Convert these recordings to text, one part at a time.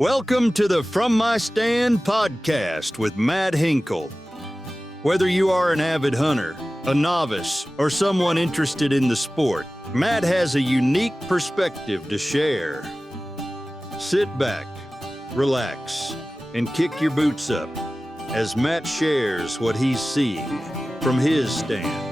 Welcome to the From My Stand podcast with Matt Hinkle. Whether you are an avid hunter, a novice, or someone interested in the sport, Matt has a unique perspective to share. Sit back, relax, and kick your boots up as Matt shares what he's seeing from his stand.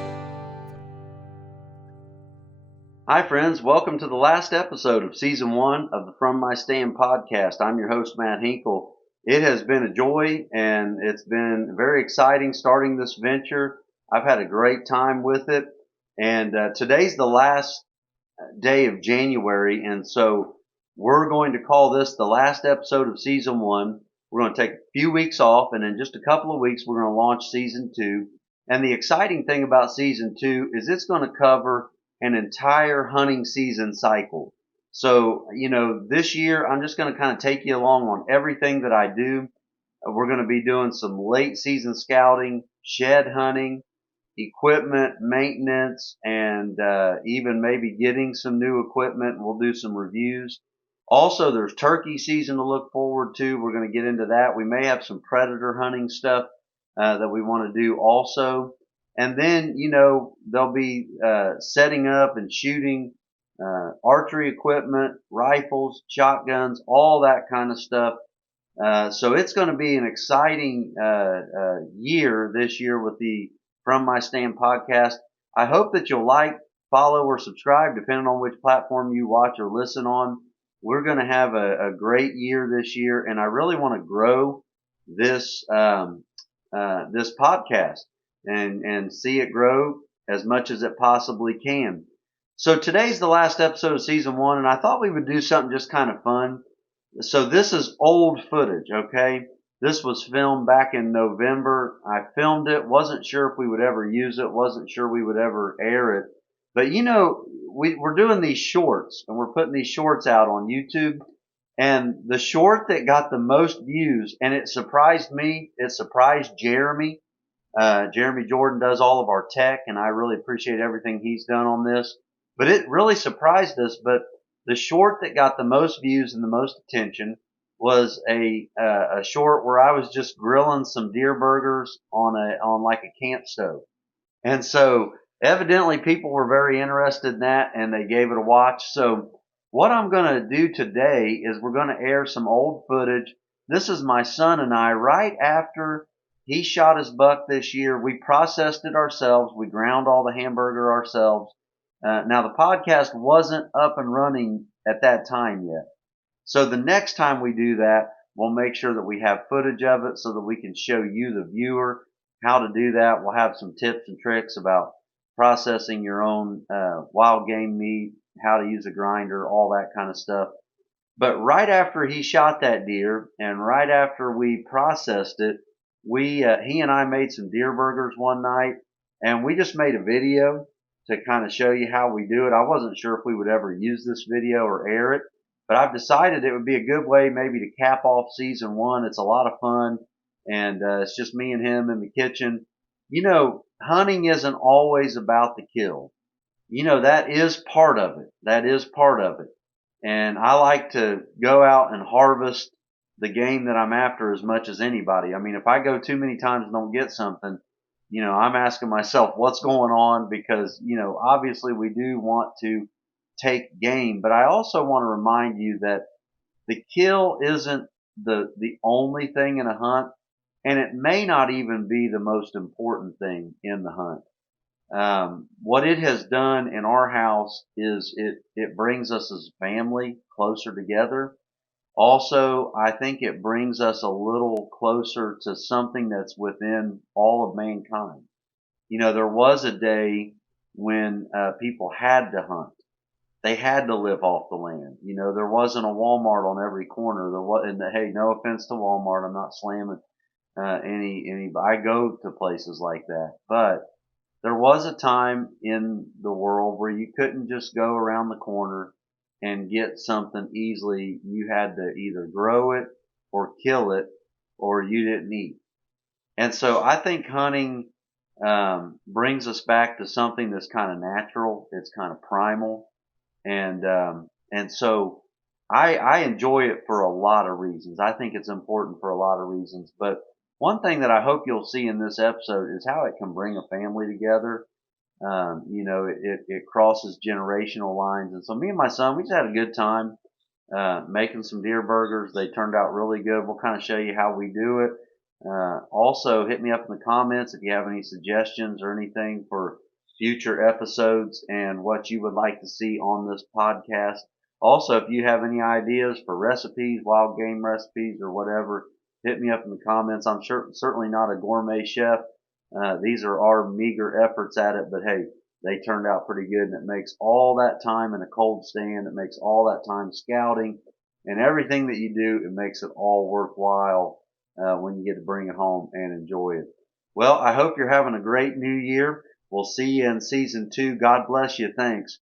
Hi friends, welcome to the last episode of Season 1 of the From My Stand podcast. I'm your host, Matt Hinkle. It has been a joy and it's been very exciting starting this venture. I've had a great time with it, and today's the last day of January, and so we're going to call this the last episode of Season 1. We're going to take a few weeks off, and in just a couple of weeks we're going to launch Season 2. And the exciting thing about Season 2 is it's going to cover an entire hunting season cycle. So, this year I'm just going to kind of take you along on everything that I do. We're going to be doing some late season scouting, shed hunting, equipment maintenance, and even maybe getting some new equipment. We'll do some reviews. Also, there's turkey season to look forward to. We're going to get into that. We may have some predator hunting stuff that we want to do also. And then, they'll be setting up and shooting archery equipment, rifles, shotguns, all that kind of stuff. So it's going to be an exciting year this year with the From My Stand podcast. I hope that you'll like, follow, or subscribe, depending on which platform you watch or listen on. We're going to have a great year this year, and I really want to grow this this podcast and see it grow as much as it possibly can. So today's the last episode of Season 1, and I thought we would do something just kind of fun. So this is old footage, okay? This was filmed back in November. I filmed it, wasn't sure if we would ever use it, wasn't sure we would ever air it. But we're doing these shorts, and we're putting these shorts out on YouTube. And the short that got the most views, and it surprised me, it surprised Jeremy. Jeremy Jordan does all of our tech, and I really appreciate everything he's done on this. But it really surprised us. But the short that got the most views and the most attention was a short where I was just grilling some deer burgers on like a camp stove. And so evidently people were very interested in that, and they gave it a watch. So what I'm going to do today is we're going to air some old footage. This is my son and I right after he shot his buck this year. We processed it ourselves. We ground all the hamburger ourselves. Now the podcast wasn't up and running at that time yet. So the next time we do that, we'll make sure that we have footage of it so that we can show you, the viewer, how to do that. We'll have some tips and tricks about processing your own wild game meat, how to use a grinder, all that kind of stuff. But right after he shot that deer and right after we processed it, he and I made some deer burgers one night, and we just made a video to kind of show you how we do it. I wasn't sure if we would ever use this video or air it, but I've decided it would be a good way maybe to cap off Season 1. It's a lot of fun, and it's just me and him in the kitchen. Hunting isn't always about the kill. That is part of it. That is part of it. And I like to go out and harvest the game that I'm after as much as anybody. I mean, if I go too many times and don't get something, I'm asking myself what's going on, because, obviously we do want to take game, but I also want to remind you that the kill isn't the only thing in a hunt, and it may not even be the most important thing in the hunt. What it has done in our house is it brings us as a family closer together. Also, I think it brings us a little closer to something that's within all of mankind. There was a day when people had to hunt. They had to live off the land. There wasn't a Walmart on every corner. Hey, no offense to Walmart, I'm not slamming any. I go to places like that, but there was a time in the world where you couldn't just go around the corner and get something easily. You had to either grow it or kill it, or you didn't eat. And so I think hunting brings us back to something that's kind of natural. It's kind of primal. And so I enjoy it for a lot of reasons. I think it's important for a lot of reasons. But one thing that I hope you'll see in this episode is how it can bring a family together. It crosses generational lines. And so me and my son, we just had a good time making some deer burgers. They turned out really good. We'll kind of show you how we do it. Also, hit me up in the comments if you have any suggestions or anything for future episodes and what you would like to see on this podcast. Also, if you have any ideas for recipes, wild game recipes, or whatever, hit me up in the comments. I'm certainly not a gourmet chef. These are our meager efforts at it, but hey, they turned out pretty good, and it makes all that time in a cold stand, it makes all that time scouting, and everything that you do, it makes it all worthwhile when you get to bring it home and enjoy it. Well, I hope you're having a great new year. We'll see you in season 2. God bless you. Thanks.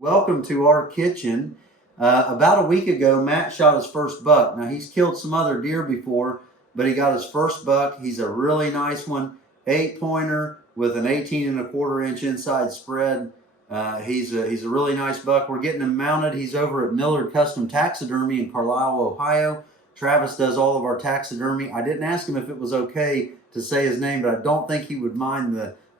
Welcome to our kitchen. About a week ago, Matt shot his first buck. Now, he's killed some other deer before, but he got his first buck. He's a really nice one, 8-pointer with an 18 1/4 inch inside spread. He's a really nice buck. We're getting him mounted. He's over at Millard Custom Taxidermy in Carlisle, Ohio. Travis does all of our taxidermy. I didn't ask him if it was okay to say his name, but I don't think he would mind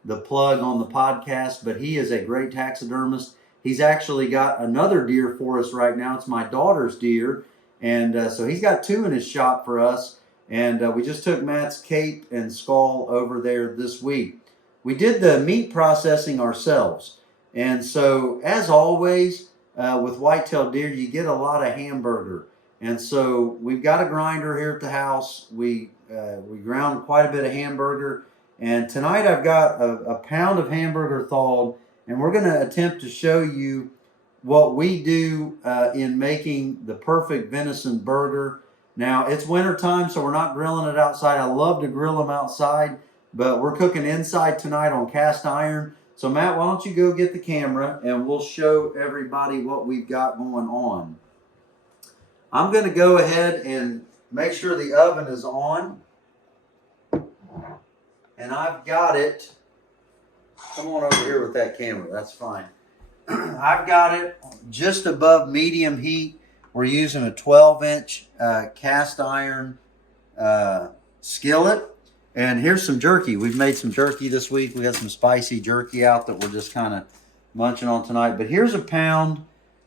the plug on the podcast. But he is a great taxidermist. He's actually got another deer for us right now. It's my daughter's deer. And so he's got 2 in his shop for us. And we just took Matt's cape and skull over there this week. We did the meat processing ourselves. And so, as always, with whitetail deer, you get a lot of hamburger. And so we've got a grinder here at the house. We ground quite a bit of hamburger. And tonight I've got a pound of hamburger thawed. And we're going to attempt to show you what we do in making the perfect venison burger. Now, it's winter time, so we're not grilling it outside. I love to grill them outside, but we're cooking inside tonight on cast iron. So, Matt, why don't you go get the camera, and we'll show everybody what we've got going on. I'm going to go ahead and make sure the oven is on. And I've got it. Come on over here with that camera. That's fine. I've got it just above medium heat. We're using a 12-inch cast iron skillet. And here's some jerky. We've made some jerky this week. We got some spicy jerky out that we're just kind of munching on tonight. But here's a pound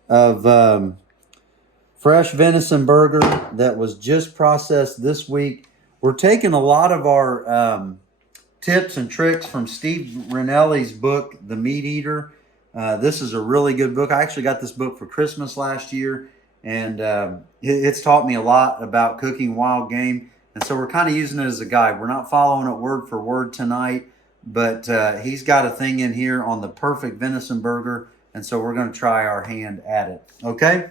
of fresh venison burger that was just processed this week. We're taking a lot of our tips and tricks from Steve Rinelli's book, The Meat Eater. This is a really good book. I actually got this book for Christmas last year, and it's taught me a lot about cooking wild game. And so we're kind of using it as a guide. We're not following it word for word tonight, but he's got a thing in here on the perfect venison burger, and so we're going to try our hand at it. Okay?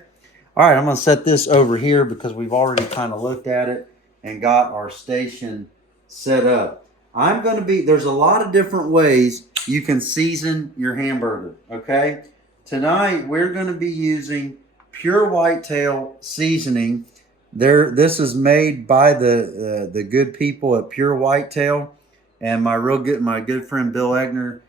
All right, I'm going to set this over here because we've already kind of looked at it and got our station set up. There's a lot of different ways you can season your hamburger, okay? Tonight, we're going to be using pure whitetail seasoning. This is made by the good people at Pure Whitetail, and my good friend Bill Egner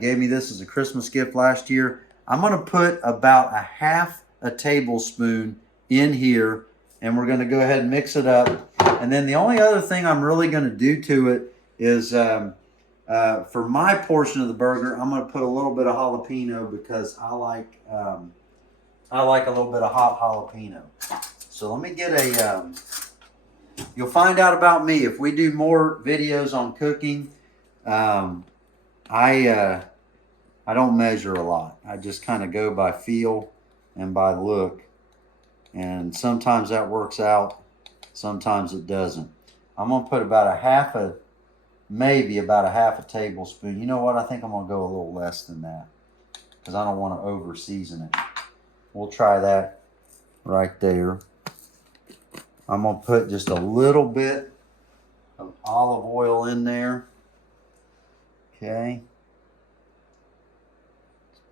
gave me this as a Christmas gift last year. I'm going to put about a half a tablespoon in here, and we're going to go ahead and mix it up. And then the only other thing I'm really going to do to it is for my portion of the burger, I'm going to put a little bit of jalapeno because I like a little bit of hot jalapeno. So let me get you'll find out about me. If we do more videos on cooking, I don't measure a lot. I just kind of go by feel and by look. And sometimes that works out. Sometimes it doesn't. I'm going to put maybe about a half a tablespoon. You know what? I think I'm going to go a little less than that because I don't want to over season it. We'll try that right there. I'm going to put just a little bit of olive oil in there. Okay.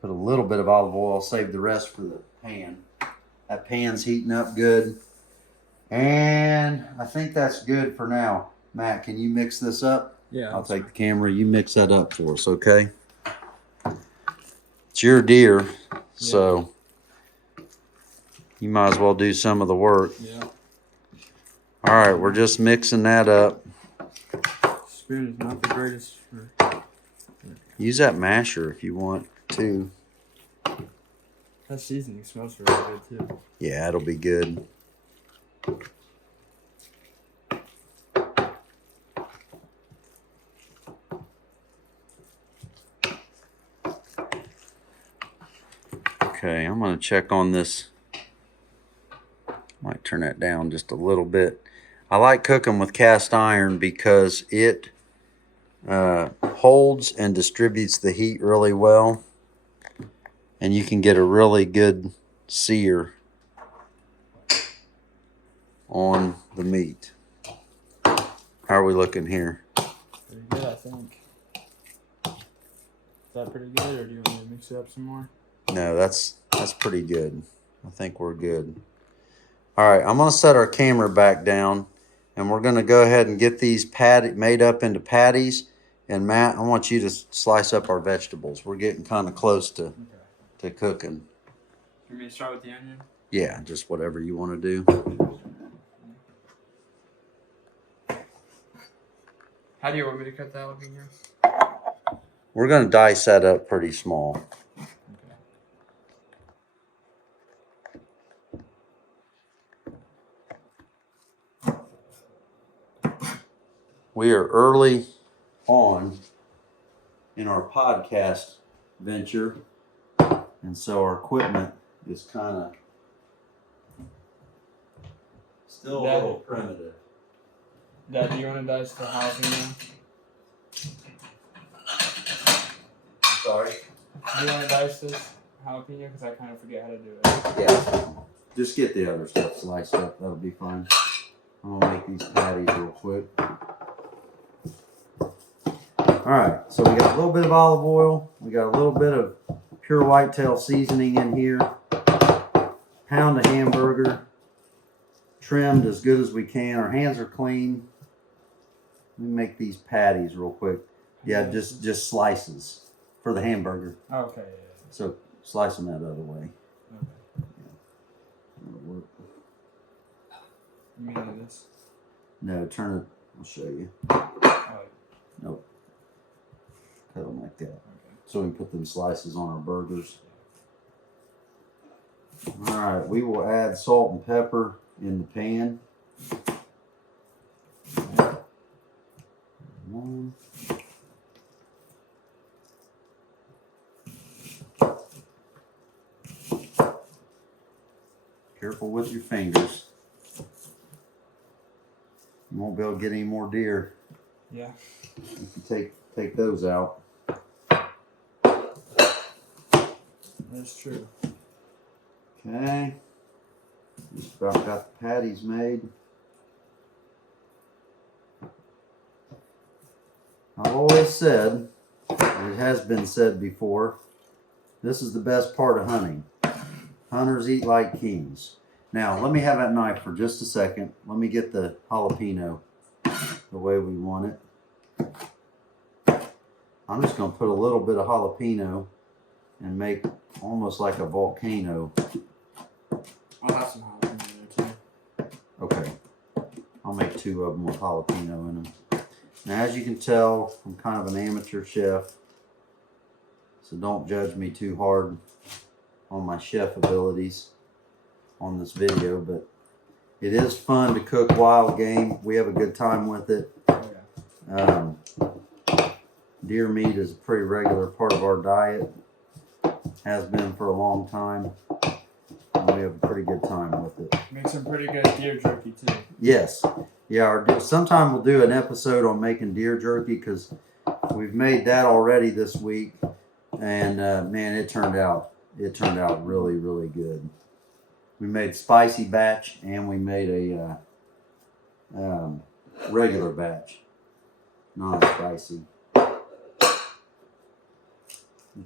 Put a little bit of olive oil. I'll save the rest for the pan. That pan's heating up good. And I think that's good for now. Matt, can you mix this up? Yeah. I'll take the camera. You mix that up for us, okay? It's your deer, so You might as well do some of the work. Yeah. All right, we're just mixing that up. Spoon is not the greatest for... Use that masher if you want to. That seasoning smells really good too. Yeah, it'll be good. Okay, I'm going to check on this. Might turn that down just a little bit. I like cooking with cast iron because it holds and distributes the heat really well. And you can get a really good sear on the meat. How are we looking here? Pretty good, I think. Is that pretty good, or do you want me to mix it up some more? No, that's pretty good. I think we're good. All right, I'm going to set our camera back down, and we're going to go ahead and get these made up into patties. And Matt, I want you to slice up our vegetables. We're getting kind of close to cooking. You want me to start with the onion? Yeah, just whatever you want to do. How do you want me to cut the jalapeno? We're going to dice that up pretty small. We are early on in our podcast venture, and so our equipment is kind of still a little primitive. Dad, do you want to dice the jalapeno? I'm sorry? Do you want to dice this jalapeno? Because I kind of forget how to do it. Yeah. Just get the other stuff sliced up. That'll be fine. I'm going to make these patties real quick. Alright, so we got a little bit of olive oil. We got a little bit of pure whitetail seasoning in here. Pound of hamburger. Trimmed as good as we can. Our hands are clean. Let me make these patties real quick. Yeah, just slices for the hamburger. Okay. So slice them that other way. Okay. Yeah. That'll work. You mean like this? No, turn it. I'll show you. Oh. Nope. Cut them like that. Okay. So we can put them slices on our burgers. All right, we will add salt and pepper in the pan. One. Careful with your fingers. You won't be able to get any more deer. Yeah. If you take those out. That's true. Okay. Just about got the patties made. I've always said, and it has been said before, this is the best part of hunting. Hunters eat like kings. Now, let me have that knife for just a second. Let me get the jalapeno the way we want it. I'm just going to put a little bit of jalapeno and make almost like a volcano. I'll have some jalapeno there too. Okay. I'll make 2 of them with jalapeno in them. Now, as you can tell, I'm kind of an amateur chef, so don't judge me too hard on my chef abilities on this video, but it is fun to cook wild game. We have a good time with it. Oh, yeah. Deer meat is a pretty regular part of our diet. Has been for a long time. And we have a pretty good time with it. Make some pretty good deer jerky too. Yes. Yeah, sometime we'll do an episode on making deer jerky because we've made that already this week. And man, it turned out really, really good. We made spicy batch and we made a regular batch, non-spicy.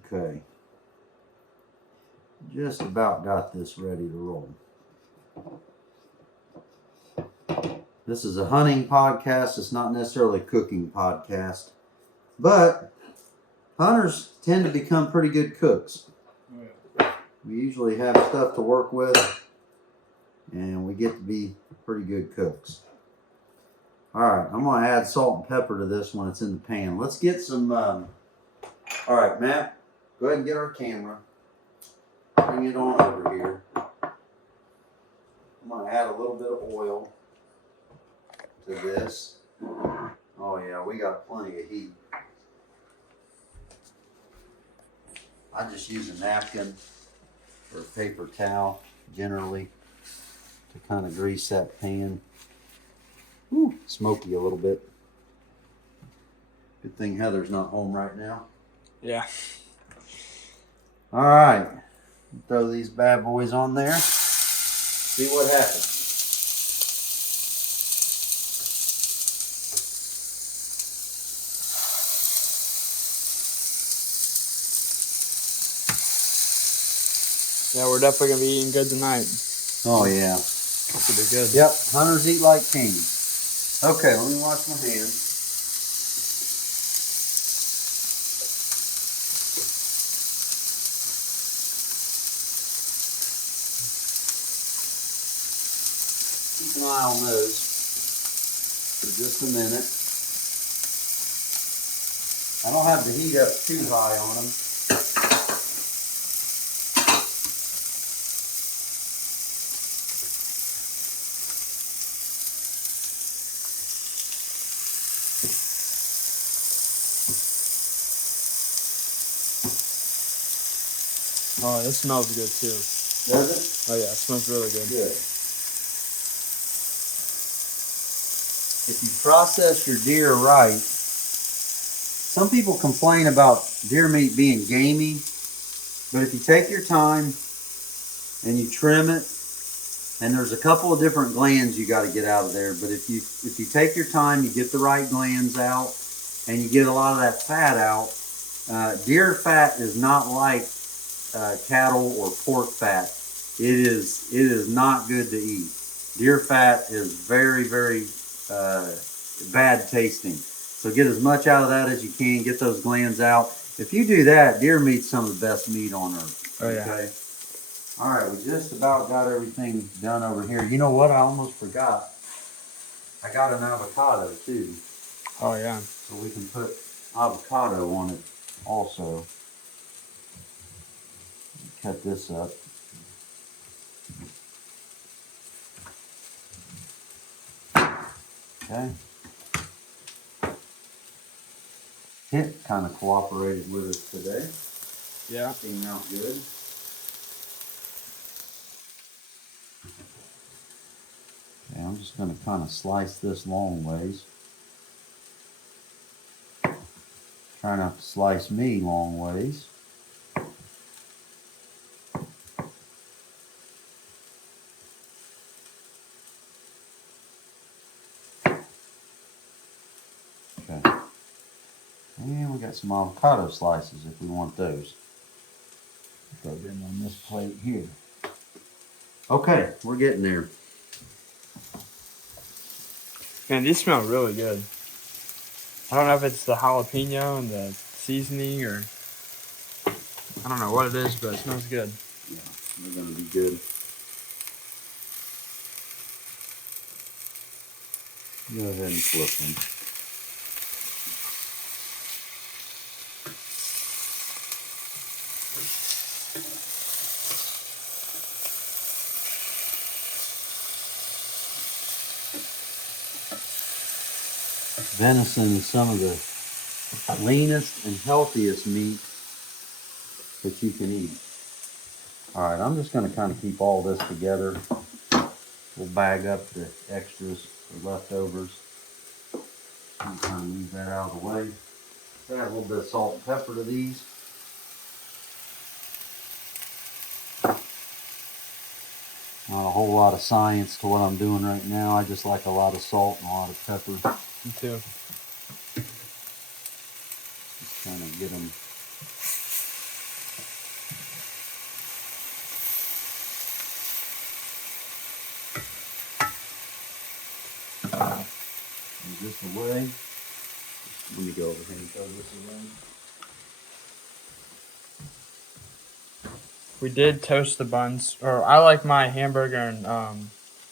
Okay. Just about got this ready to roll. This is a hunting podcast. It's not necessarily a cooking podcast. But hunters tend to become pretty good cooks. Oh, yeah. We usually have stuff to work with. and we get to be pretty good cooks. All right, I'm gonna add salt and pepper to this when it's in the pan. Let's get some, all right, Matt, go ahead and get our camera. Bring it on over here. I'm gonna add a little bit of oil to this. Oh yeah, we got plenty of heat. I just use a napkin or a paper towel generally to kind of grease that pan. Woo, smoky a little bit. Good thing Heather's not home right now. Yeah. All right, throw these bad boys on there. See what happens. Yeah, we're definitely gonna be eating good tonight. Oh yeah. Should be good. Yep, hunters eat like kings. Okay, let me wash my hands. Keep an eye on those for just a minute. I don't have the heat up too high on them. Oh, this smells good too. Does it? Oh yeah, it smells really good. Good. If you process your deer right, some people complain about deer meat being gamey, but if you take your time and you trim it, and there's a couple of different glands you got to get out of there, but if you take your time, you get the right glands out, and you get a lot of that fat out. Deer fat is not like cattle or pork fat. It is not good to eat. Deer fat is very, very bad tasting. So get as much out of that as you can. Get those glands out. If you do that, deer meat's some of the best meat on earth. Oh yeah. Okay. All right, we just about got everything done over here. You know what? I almost forgot. I got an avocado too. Oh yeah. So we can put avocado on it also. Cut this up. Okay. Hit kind of cooperated with us today. Yeah. Came out good. Okay, I'm just going to kind of slice this long ways. Try not to slice me long ways. Okay. And we got some avocado slices if we want those. Throw them on this plate here. Okay, we're getting there. Man, these smell really good. I don't know if it's the jalapeno and the seasoning or I don't know what it is, but it smells good. Yeah, they're going to be good. Go ahead and flip them. Venison is some of the leanest and healthiest meat that you can eat. All right, I'm just going to kind of keep all this together. We'll bag up the extras, the leftovers. I'm kind of move that out of the way. Add a little bit of salt and pepper to these. Not a whole lot of science to what I'm doing right now. I just like a lot of salt and a lot of pepper. Me too. Just kind of get them. Move this away. Let me go over here and throw this away. We did toast the buns, or I like my hamburger and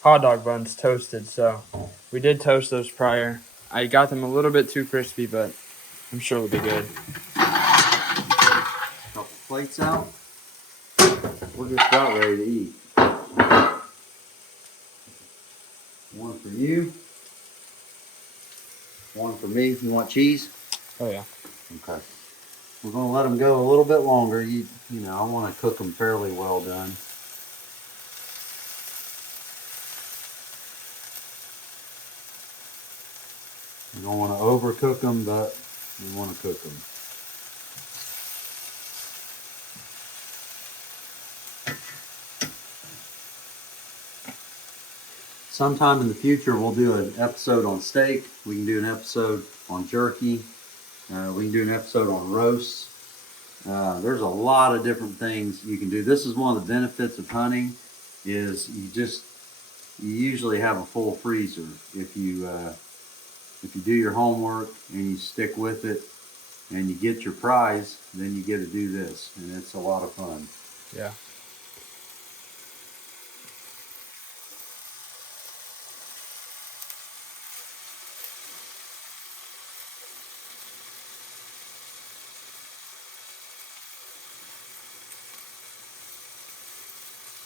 hot dog buns toasted, so we did toast those prior. I got them a little bit too crispy, but I'm sure they'll be good. Couple plates out. We're just about ready to eat. One for you. One for me. You want cheese? Oh yeah. Okay. We're going to let them go a little bit longer. You know, I want to cook them fairly well done. You don't want to overcook them, but you want to cook them. Sometime in the future, we'll do an episode on steak. We can do an episode on jerky. We can do an episode on roasts. There's a lot of different things you can do. This is one of the benefits of hunting, is you usually have a full freezer. If you do your homework and you stick with it and you get your prize, then you get to do this, and it's a lot of fun. Yeah.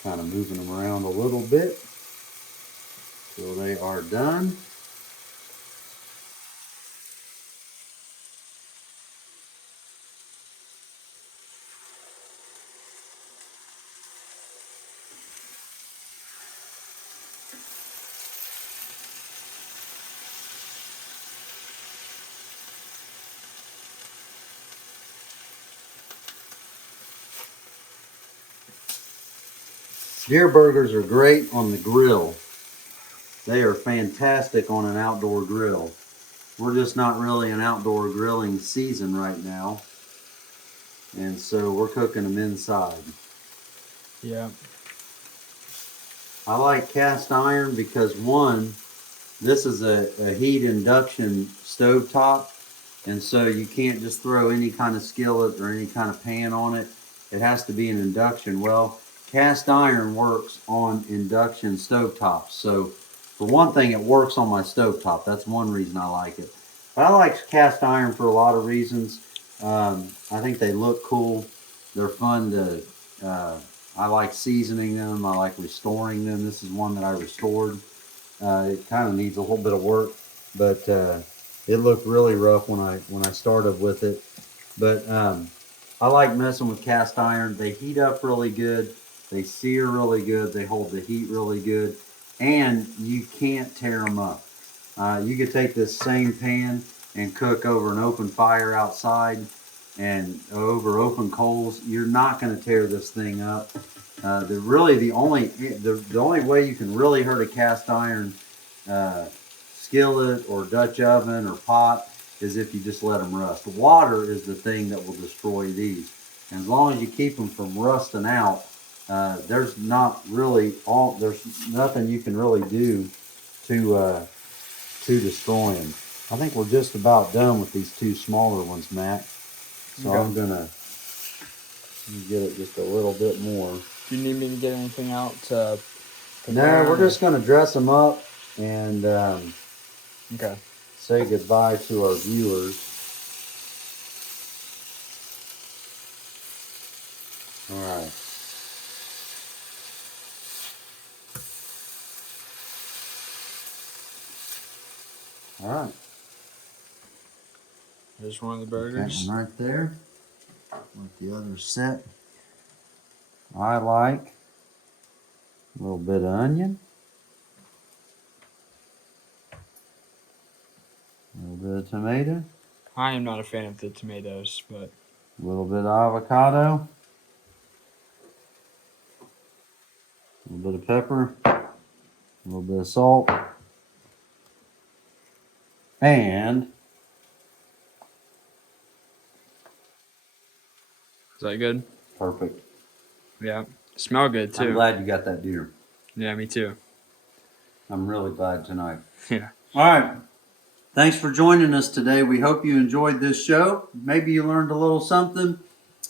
Kind of moving them around a little bit till they are done. Deer burgers are great on the grill. They are fantastic on an outdoor grill. We're just not really an outdoor grilling season right now, and so we're cooking them inside. Yeah. I like cast iron because, one, this is a heat induction stovetop, and so you can't just throw any kind of skillet or any kind of pan on it. It has to be an induction. Well, cast iron works on induction stovetops. So for one thing, it works on my stovetop. That's one reason I like it. But I like cast iron for a lot of reasons. I think they look cool. They're fun to, I like seasoning them. I like restoring them. This is one that I restored. It kind of needs a little bit of work, but it looked really rough when I started with it. But I like messing with cast iron. They heat up really good. They sear really good. They hold the heat really good. And you can't tear them up. You could take this same pan and cook over an open fire outside and over open coals. You're not going to tear this thing up. The only way you can really hurt a cast iron skillet or Dutch oven or pot is if you just let them rust. Water is the thing that will destroy these. And as long as you keep them from rusting out, there's nothing you can really do to destroy them. I think we're just about done with these two smaller ones, Matt. So okay. I'm gonna get it just a little bit more. Do you need me to get anything out? No, we're just gonna dress them up and okay. Say goodbye to our viewers. All right. All right. There's one of the burgers. That one right there. With the other set. I like a little bit of onion. A little bit of tomato. I am not a fan of the tomatoes, but a little bit of avocado. A little bit of pepper. A little bit of salt. And is that good? Perfect. Yeah. Smell good too. I'm glad you got that deer. Yeah, me too. I'm really glad tonight. Yeah. All right. Thanks for joining us today. We hope you enjoyed this show. Maybe you learned a little something.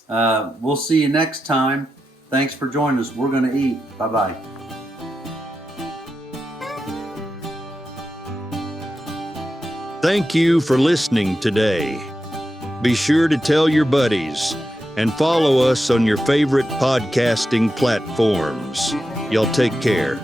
We'll see you next time. Thanks for joining us. We're going to eat. Bye-bye. Thank you for listening today. Be sure to tell your buddies and follow us on your favorite podcasting platforms. Y'all take care.